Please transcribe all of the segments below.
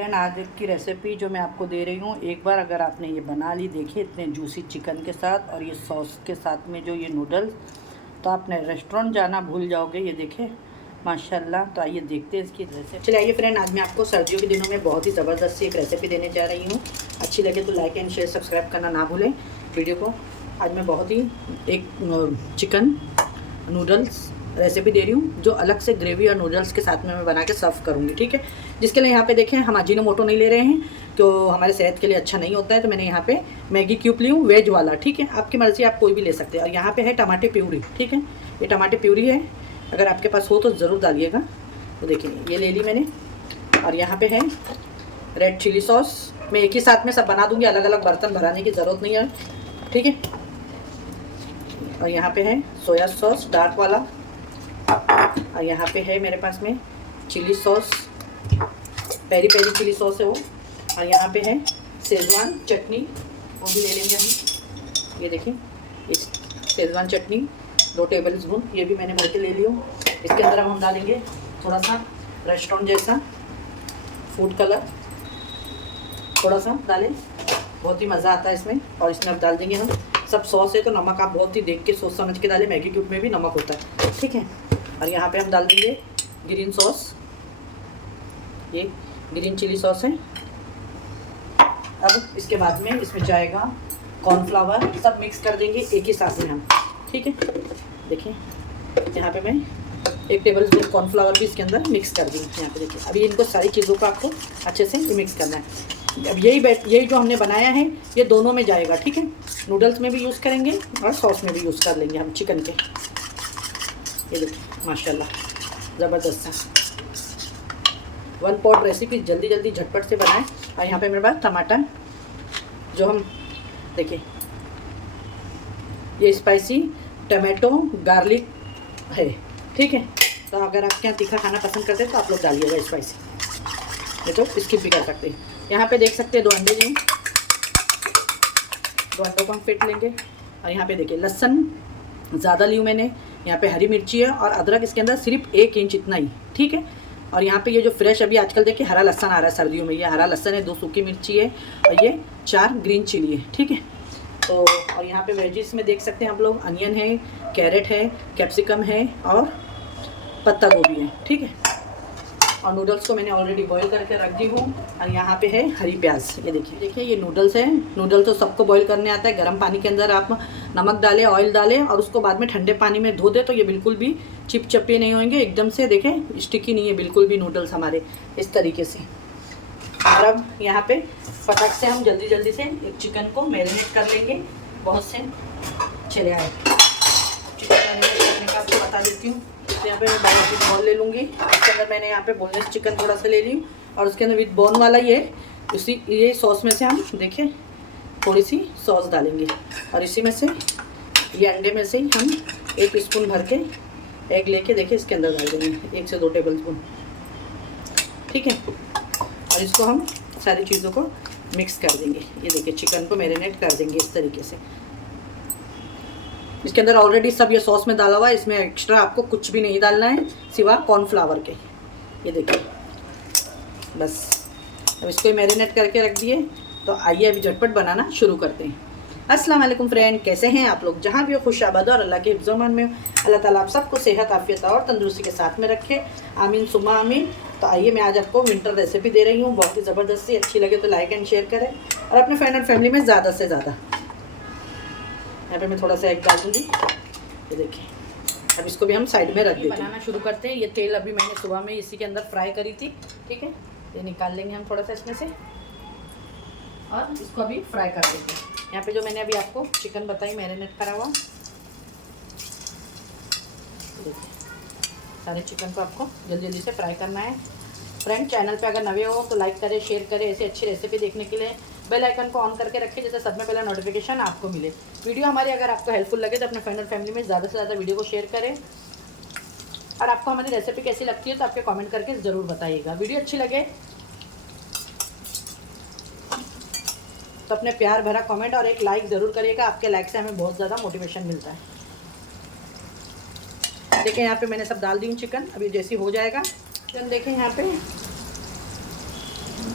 Friend, आज की recipe जो मैं आपको दे रही हूँ, एक बार अगर आपने ये बना ली, देखिए इतने जूसी चिकन के साथ और ये सॉस के साथ में जो ये नूडल्स, तो आपने रेस्टोरेंट जाना भूल जाओगे। ये देखिए माशाल्लाह। तो आइए देखते हैं इसकी रेसिपी। चलिए आइए फ्रेंड, आज मैं आपको सर्दियों के दिनों में बहुत ही ज़बरदस्त सी एक रेसिपी देने जा रही हूँ। अच्छी लगे तो लाइक एंड शेयर सब्सक्राइब करना ना भूलें वीडियो को। आज मैं बहुत ही एक चिकन नूडल्स रेसिपी दे रही हूँ, जो अलग से ग्रेवी और नूडल्स के साथ में मैं बना के सर्व करूँगी। ठीक है, जिसके लिए यहाँ पे देखें हम अजीनोमोटो नहीं ले रहे हैं, तो हमारे सेहत के लिए अच्छा नहीं होता है। तो मैंने यहाँ पे मैगी क्यूब ली हूँ, वेज वाला। ठीक है, आपकी मर्ज़ी, आप कोई भी ले सकते हैं। और यहाँ पे है टमाटे प्यूरी। ठीक है, ये टमाटे प्यूरी है, अगर आपके पास हो तो ज़रूर डालिएगा। तो देखिए ये ले ली मैंने। और यहाँ पे है रेड चिली सॉस। मैं एक ही साथ में सब बना दूँगी, अलग अलग बर्तन भराने की ज़रूरत नहीं है। ठीक है, और यहाँ पे है सोया सॉस डार्क वाला। और यहाँ पे है मेरे पास में chilli sauce, peri peri chilli sauce है वो। और यहाँ पे है शेजवान चटनी, वो भी ले लेंगे हम। ये देखिए इस शेजवान चटनी 2 टेबल स्पून, ये भी मैंने भर के ले ली हूँ। इसके अंदर हम डालेंगे थोड़ा सा रेस्टोरेंट जैसा फूड कलर, थोड़ा सा डालें, बहुत ही मज़ा आता है इसमें। और इसमें अब डाल देंगे हम सब सॉस है, तो नमक आप बहुत ही देख के सोच समझ के डालें। मैगी क्यूब में भी नमक होता है। ठीक है, और यहाँ पे हम डाल देंगे ग्रीन सॉस, ये ग्रीन चिली सॉस है। अब इसके बाद में इसमें जाएगा कॉर्नफ्लावर, सब मिक्स कर देंगे एक ही साथ में हम। ठीक है, देखिए यहाँ पे मैं 1 टेबल स्पून कॉर्नफ्लावर भी इसके अंदर मिक्स कर दी। यहाँ पे देखिए, अभी इनको सारी चीज़ों को आपको अच्छे से मिक्स करना है। अब यही जो हमने बनाया है, ये दोनों में जाएगा। ठीक है, नूडल्स में भी यूज़ करेंगे और सॉस में भी यूज़ कर लेंगे हम चिकन के। ये देखिए माशाल्लाह ज़बरदस्त सा 1 पॉट रेसिपी, जल्दी जल्दी झटपट से बनाएं। और यहाँ पे मेरे पास टमाटर, जो हम देखिए ये स्पाइसी टमाटो गार्लिक है। ठीक है, तो अगर आपके यहाँ तीखा खाना पसंद करते हैं तो आप लोग डालिएगा स्पाइसी, ये तो स्किप भी कर सकते हैं। यहाँ पे देख सकते हैं 2 अंडे लिए, 2 अंडों को हम फेंट लेंगे। और यहाँ पे देखिए लहसुन ज़्यादा ली हूँ मैंने, यहाँ पे हरी मिर्ची है और अदरक इसके अंदर सिर्फ 1 इंच इतना ही। ठीक है, और यहाँ पे ये जो फ्रेश अभी आजकल देखिए हरा लहसुन आ रहा है सर्दियों में, ये हरा लहसुन है, 2 सूखी मिर्ची है और ये 4 ग्रीन चिली है। ठीक है, तो और यहाँ पे वेजिस में देख सकते हैं आप लोग, अनियन है, कैरेट है, कैप्सिकम है और पत्ता गोभी है। ठीक है, और नूडल्स को मैंने ऑलरेडी बॉईल करके रख दी हूँ। और यहाँ पे है हरी प्याज। ये देखिए ये नूडल्स है। नूडल तो सबको बॉईल करने आता है। गर्म पानी के अंदर आप नमक डालें, ऑयल डालें और उसको बाद में ठंडे पानी में धो दे, तो ये बिल्कुल भी चिपचिपे नहीं होंगे, एकदम से देखें स्टिकी नहीं है बिल्कुल भी नूडल्स हमारे, इस तरीके से। और अब यहाँ पे फटाक से हम जल्दी जल्दी से एक चिकन को मैरिनेट कर लेंगे। बहुत से चले आए चिकन मैरिनेट करने का आपको बता देती हूँ। तो यहाँ पे मैं बायोटिक बॉल ले लूँगी, इसके अंदर मैंने यहाँ पे बोनलेस चिकन थोड़ा सा ले ली हूँ और उसके अंदर विद बोन वाला ये उसी ये सॉस में से हम देखिए थोड़ी सी सॉस डालेंगे। और इसी में से ये अंडे में से ही हम 1 स्पून भर के एग लेके देखिए इसके अंदर डाल देंगे, 1 से 2 टेबल स्पून। ठीक है, और इसको हम सारी चीज़ों को मिक्स कर देंगे। ये देखिए चिकन को मैरिनेट कर देंगे इस तरीके से। इसके अंदर ऑलरेडी सब ये सॉस में डाला हुआ है, इसमें एक्स्ट्रा आपको कुछ भी नहीं डालना है सिवा कॉर्नफ्लावर के। ये देखिए बस, अब इसको मैरिनेट करके रख दिए। तो आइए अभी झटपट बनाना शुरू करते हैं। अस्सलाम वालेकुम फ्रेंड, कैसे हैं आप लोग? जहाँ भी हो खुश आबाद और अल्लाह के हिफ्ज़-ओ-अमान में अल्लाह ताला आप सबको सेहत आफियत और तंदुरुस्ती के साथ में रखे, आमीन सुम्मा आमीन। तो आइए मैं आज आपको विंटर रेसिपी दे रही हूँ, बहुत ही ज़बरदस्त सी। अच्छी लगे तो लाइक एंड शेयर करें और अपने फ्रेंड एंड फैमिली में ज़्यादा से ज़्यादा। यहाँ पे मैं थोड़ा सा एग डाल दूँगी। ये देखिए, अब इसको भी हम साइड में रख देते हैं। बनाना शुरू करते हैं। ये तेल अभी मैंने सुबह में इसी के अंदर फ्राई करी थी। ठीक है, ये निकाल लेंगे हम थोड़ा सा इसमें से और इसको अभी फ्राई कर देंगे। यहाँ पे जो मैंने अभी आपको चिकन बताई मैरिनेट करा हुआ, देखिए सारे चिकन को आपको जल्दी जल्दी से फ्राई करना है। फ्रेंड, चैनल पे अगर नए हो तो लाइक करें, शेयर करें। ऐसी अच्छी रेसिपी देखने के लिए बेल आइकन को ऑन करके रखें, जिससे सब में पहला नोटिफिकेशन आपको मिले। वीडियो हमारी अगर आपको हेल्पफुल लगे तो अपने फ्रेंड और फैमिली में ज़्यादा से ज़्यादा वीडियो को शेयर करें। और आपको हमारी रेसिपी कैसी लगती है तो आपके कमेंट करके ज़रूर बताइएगा। वीडियो अच्छी लगे तो अपने प्यार भरा कमेंट और एक लाइक ज़रूर करिएगा। आपके लाइक से हमें बहुत ज़्यादा मोटिवेशन मिलता है। देखिए यहाँ पे मैंने सब डाल दी हूँ चिकन। अभी जैसी हो जाएगा चिकन, देखें यहाँ पे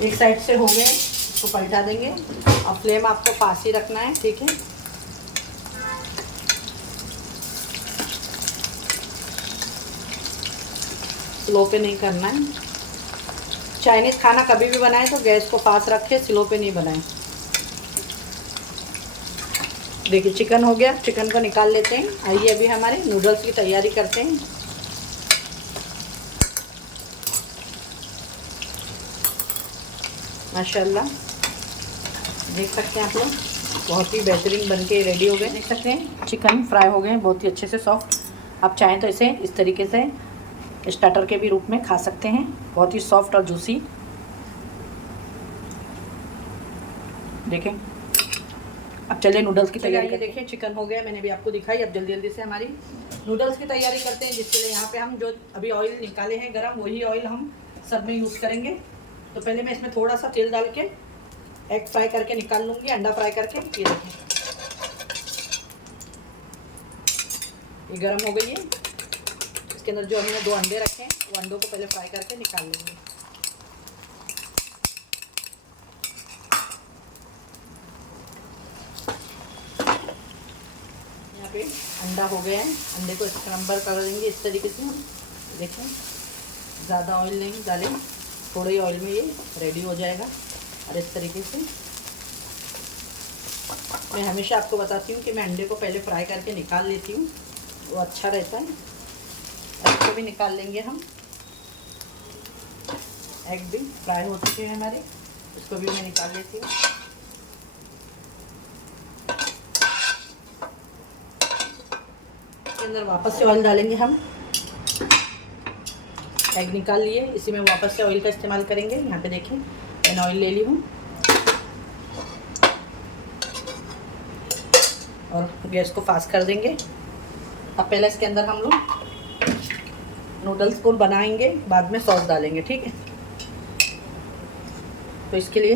एक साइड से हो गए, इसको पलटा देंगे। और फ्लेम आपको पास ही रखना है, ठीक है। स्लो पे नहीं करना है। चाइनीज़ खाना कभी भी बनाएं तो गैस को पास रखें, स्लो पे नहीं बनाएं। देखिए चिकन हो गया, चिकन को निकाल लेते हैं। आइए अभी हमारे नूडल्स की तैयारी करते हैं। माशाल्लाह देख सकते हैं आप लोग, बहुत ही बेहतरीन बनके रेडी हो गए। देख सकते हैं चिकन फ्राई हो गए बहुत ही अच्छे से सॉफ्ट। आप चाहें तो इसे इस तरीके से स्टार्टर के भी रूप में खा सकते हैं, बहुत ही सॉफ्ट और जूसी। देखें, अब चलिए नूडल्स की तैयारी। देखिए चिकन हो गया, मैंने भी आपको दिखाई। अब जल्दी जल्दी से हमारी नूडल्स की तैयारी करते हैं, जिसके लिए यहाँ पे हम जो अभी ऑयल निकाले हैं गरम, वही ऑयल हम सब में यूज़ करेंगे। तो पहले मैं इसमें थोड़ा सा तेल डाल के एग फ्राई करके निकाल लूँगी, अंडा फ्राई करके। ये देखें, ये गरम हो गई है। इसके अंदर जो हमने 2 अंडे रखे हैं, वो अंडों को पहले फ्राई करके निकाल लेंगे। यहाँ पे अंडा हो गया है, अंडे को स्क्रम्बल कर देंगे इस तरीके से हम। देखें, ज़्यादा ऑयल नहीं डालें, थोड़े ही ऑयल में ये रेडी हो जाएगा। और इस तरीके से मैं हमेशा आपको बताती हूँ कि मैं अंडे को पहले फ्राई करके निकाल लेती हूँ, वो अच्छा रहता है। एग को भी निकाल लेंगे हम। एग भी फ्राई हो चुके हैं हमारे, इसको भी मैं निकाल लेती हूँ। इसके अंदर वापस से ऑयल डालेंगे हम। एग निकाल लिए, इसी में वापस से ऑयल का इस्तेमाल करेंगे। यहाँ पे देखिए मैंने ऑयल ले ली हूँ और गैस को फास्ट कर देंगे। अब पहले इसके अंदर हम लोग नूडल्स को बनाएंगे, बाद में सॉस डालेंगे, ठीक है। तो इसके लिए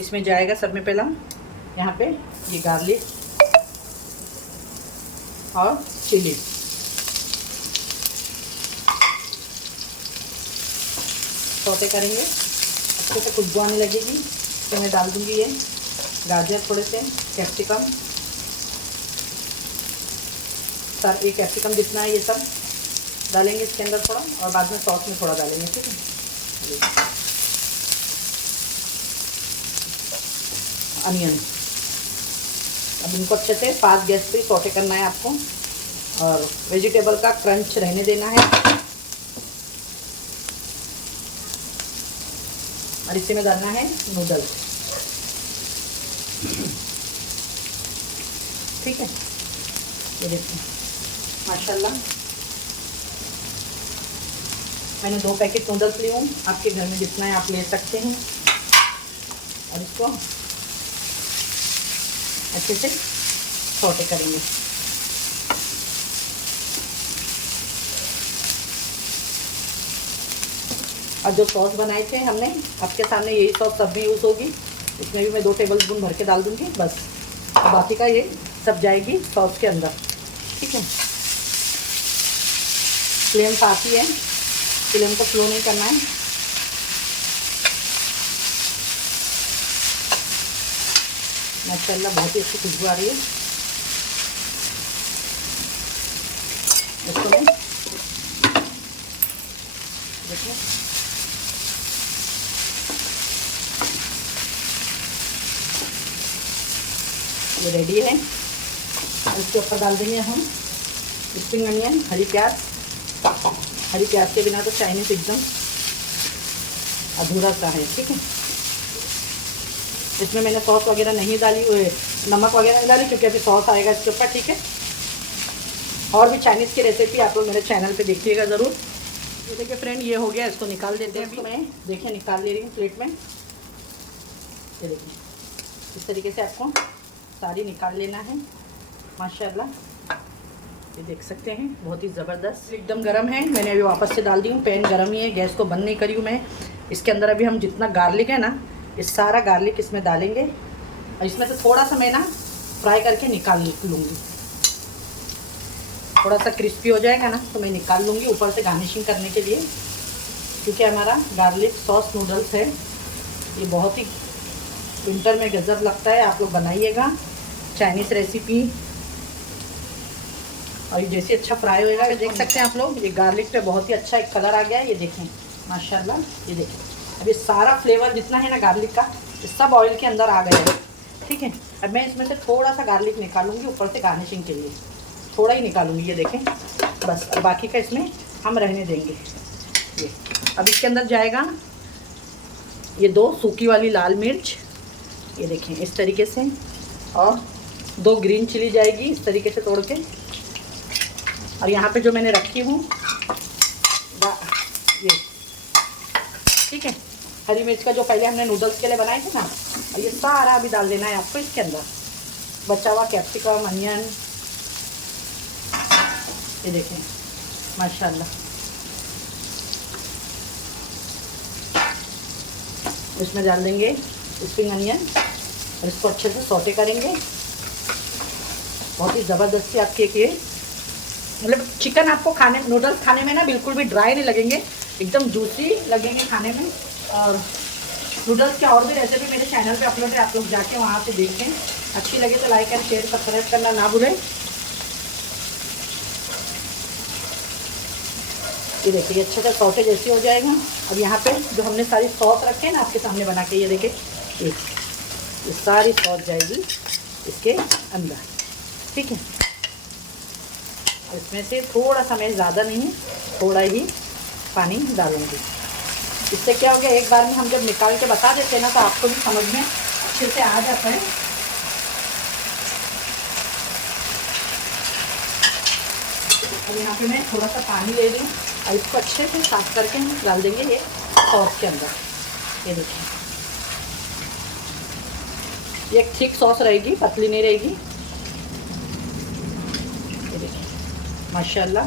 इसमें जाएगा सब में पहला यहाँ पे ये गार्लिक और चिली। सौते करेंगे, अच्छे से खुशबू आने लगेगी तो मैं डाल दूँगी ये गाजर, थोड़े से कैप्सिकम। सर ये कैप्सिकम जितना है ये सब डालेंगे इसके अंदर थोड़ा, और बाद में सॉस में थोड़ा डालेंगे, ठीक है। अनियन, अब इनको अच्छे से फास्ट गैस पे सौटे करना है आपको, और वेजिटेबल का क्रंच रहने देना है। और इसी में डालना है नूडल्स, ठीक है। ये देखिए माशाल्लाह, मैंने 2 पैकेट नूडल्स लिए हूँ, आपके घर में जितना है आप ले सकते हैं। और इसको अच्छे से सौटे करेंगे। और जो सॉस बनाए थे हमने, आपके सामने यही सॉस सब में यूज़ होगी। इसमें भी मैं 2 टेबल स्पून भर के डाल दूँगी बस, और बाकी का ये सब जाएगी सॉस के अंदर, ठीक है। फ्लेम पास ही है, फ्लेम को स्लो नहीं करना है। माशाल्लाह बहुत ही अच्छी खुशबू आ रही है। इसको मैं देखिए ये रेडी है। इसके ऊपर डाल देंगे हम स्प्रिंग अनियन, हरी प्याज। हरी प्याज के बिना तो चाइनीज़ एकदम अधूरा सा है, ठीक है। इसमें मैंने सॉस वगैरह नहीं डाली, नमक वगैरह नहीं डाली, क्योंकि अभी सॉस आएगा इसके ऊपर, ठीक है। और भी चाइनीज़ की रेसिपी आप लोग मेरे चैनल पे देखिएगा ज़रूर। ये देखिए फ्रेंड, ये हो गया, इसको निकाल देते हैं। अभी मैं देखिए निकाल ले रही हूँ प्लेट में। ये देखिए इस तरीके से आपको सारी निकाल लेना है। माशाल्लाह ये देख सकते हैं, बहुत ही ज़बरदस्त, एकदम गर्म है। मैंने अभी वापस से डाल दी हूँ, पैन गर्म ही है, गैस को बंद नहीं करी हूँ मैं। इसके अंदर अभी हम जितना गार्लिक है ना, ये सारा गार्लिक इसमें डालेंगे, और इसमें से थोड़ा सा मैं ना फ्राई करके निकाल लूँगी। थोड़ा सा क्रिस्पी हो जाएगा ना तो मैं निकाल लूँगी ऊपर से गार्निशिंग करने के लिए, क्योंकि हमारा गार्लिक सॉस नूडल्स है ये बहुत ही विंटर में गजब लगता है, आप लोग बनाइएगा चाइनीज़ रेसिपी। और ये जैसे अच्छा फ्राई होएगा, ये देख सकते हैं आप लोग, ये गार्लिक पे बहुत ही अच्छा एक कलर आ गया है, ये देखें माशाल्लाह। ये देखें अब ये सारा फ्लेवर जितना है ना गार्लिक का, ये सब ऑयल के अंदर आ गया है। ठीक है, अब मैं इसमें से थोड़ा सा गार्लिक निकालूंगी ऊपर से गार्निशिंग के लिए, थोड़ा ही निकालूंगी, ये देखें बस। और बाकी का इसमें हम रहने देंगे। ये अब इसके अंदर जाएगा ये 2 सूखी वाली लाल मिर्च, ये देखें इस तरीके से, और 2 ग्रीन चिली जाएगी इस तरीके से तोड़ के। और यहाँ पे जो मैंने रखी हूँ ये, ठीक है, हरी मिर्च का जो पहले हमने नूडल्स के लिए बनाए थे ना, और ये सारा अभी डाल देना है आपको इसके अंदर। बचा हुआ कैप्सिकम, अनियन, ये देखें माशाल्लाह। इसमें डाल देंगे स्प्रिंग अनियन और इसको अच्छे से सौटे करेंगे। बहुत ही ज़बरदस्ती आपके ये मतलब चिकन आपको खाने, नूडल्स खाने में ना बिल्कुल भी ड्राई नहीं लगेंगे, एकदम जूसी लगेंगे खाने में। और नूडल्स के और भी रेसिपी मेरे चैनल पे अपलोड है, आप लोग जाके वहाँ से देखें। अच्छी लगे तो लाइक एंड शेयर सब्सक्राइब करना ना भूलें। ये देखिए अच्छे से सौटे जैसे हो जाएगा। अब यहाँ पे जो हमने सारी सॉस रखे हैं ना आपके सामने बना के, ये देखिए ये सारी सॉस जाएगी इसके अंदर। ठीक है, इसमें से थोड़ा सा, मैं ज़्यादा नहीं, थोड़ा ही पानी डालूंगी। इससे क्या हो गया, एक बार में हम जब निकाल के बता देते हैं ना तो आपको भी समझ में अच्छे से आ जाता है। अब यहाँ पे मैं थोड़ा सा पानी ले रही हूँ और इसको अच्छे से साफ करके हम डाल देंगे ये सॉस के अंदर। ये देखिए ये एक थिक सॉस रहेगी, पतली नहीं रहेगी। माशाल्लाह,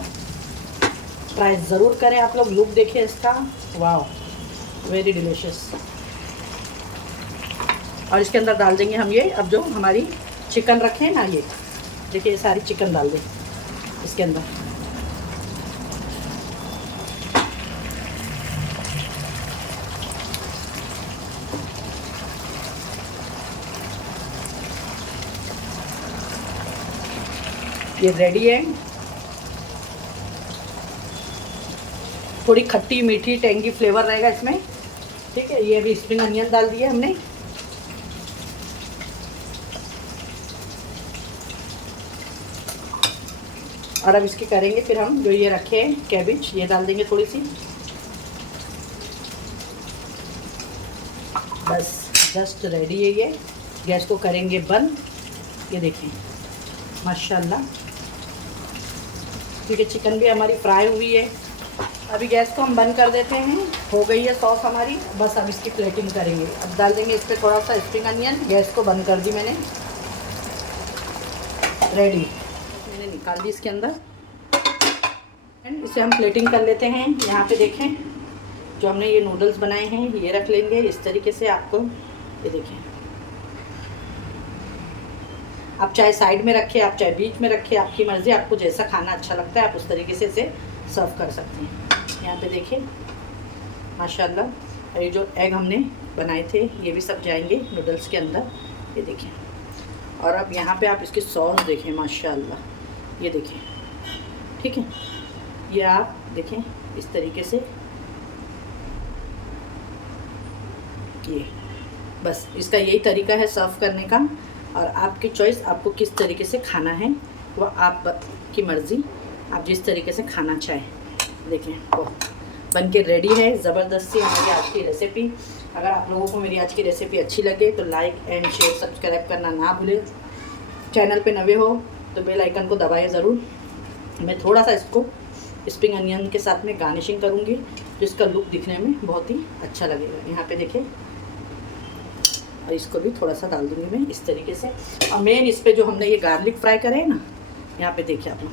ट्राई ज़रूर करें आप लोग, लुक देखिए इसका, वाह वेरी डिलीशियस। और इसके अंदर डाल देंगे हम ये, अब जो हमारी चिकन रखे हैं ना, ये देखिए ये सारी चिकन डाल दें इसके अंदर। ये रेडी है। थोड़ी खट्टी मीठी टेंगी फ्लेवर रहेगा इसमें। ठीक है, ये अभी स्प्रिंग अनियन डाल दिए हमने। और अब इसकी करेंगे फिर हम जो ये रखे हैं कैबिज, ये डाल देंगे थोड़ी सी, बस जस्ट रेडी है ये। गैस को करेंगे बंद। ये देखिए माशाल्लाह, क्योंकि चिकन भी हमारी फ्राई हुई है। अभी गैस को हम बंद कर देते हैं, हो गई है सॉस हमारी। बस अब इसकी प्लेटिंग करेंगे। अब डाल देंगे इस पर थोड़ा सा स्प्रिंग अनियन। गैस को बंद कर दी मैंने, रेडी। मैंने निकाल दी इसके अंदर। इसे हम प्लेटिंग कर लेते हैं। यहाँ पे देखें जो हमने ये नूडल्स बनाए हैं ये रख लेंगे इस तरीके से। आपको ये देखें, आप चाहे साइड में रखें, आप चाहे बीच में रखें, आपकी मर्ज़ी, आपको जैसा खाना अच्छा लगता है आप उस तरीके से इसे सर्व कर सकते हैं। यहाँ पे देखिए माशाल्लाह, ये जो एग हमने बनाए थे ये भी सब जाएंगे नूडल्स के अंदर। ये देखें, और अब यहाँ पे आप इसकी सॉस देखें माशाल्लाह, ये देखें। ठीक है, ये आप देखें इस तरीके से, ये बस इसका यही तरीका है सर्व करने का। और आपकी चॉइस, आपको किस तरीके से खाना है वो आप की मर्ज़ी, आप जिस तरीके से खाना चाहें। देखें वो बन के रेडी है। ज़बरदस्ती हमारी आज की रेसिपी। अगर आप लोगों को मेरी आज की रेसिपी अच्छी लगे तो लाइक एंड शेयर सब्सक्राइब करना ना भूलें। चैनल पे नए हो तो बेल आइकन को दबाएं ज़रूर। मैं थोड़ा सा इसको स्प्रिंग अनियन के साथ में गार्निशिंग करूँगी जिसका लुक दिखने में बहुत ही अच्छा लगेगा। यहाँ पे देखें, और इसको भी थोड़ा सा डाल दूँगी मैं इस तरीके से। और मेन इस पर जो हमने ये गार्लिक फ्राई करे है ना, यहाँ पे देखिए आप लोग,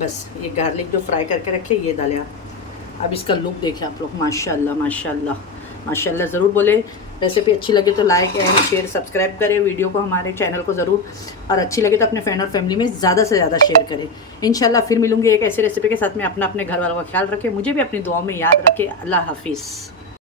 बस ये गार्लिक जो फ्राई करके रखे ये डालें आप। अब इसका लुक देखिए आप लोग, माशाल्लाह माशाल्लाह माशाल्लाह। ज़रूर बोले रेसिपी अच्छी लगे तो लाइक एंड शेयर सब्सक्राइब करें वीडियो को, हमारे चैनल को ज़रूर। और अच्छी लगे तो अपने फ्रेंड और फैमिली में ज़्यादा से ज़्यादा शेयर करें। इंशाल्लाह फिर मिलूँगी एक ऐसी रेसिपी के साथ में। अपने घर वालों का ख्याल रखें, मुझे भी अपनी दुआओं में याद रखें। अल्लाह हाफिज़।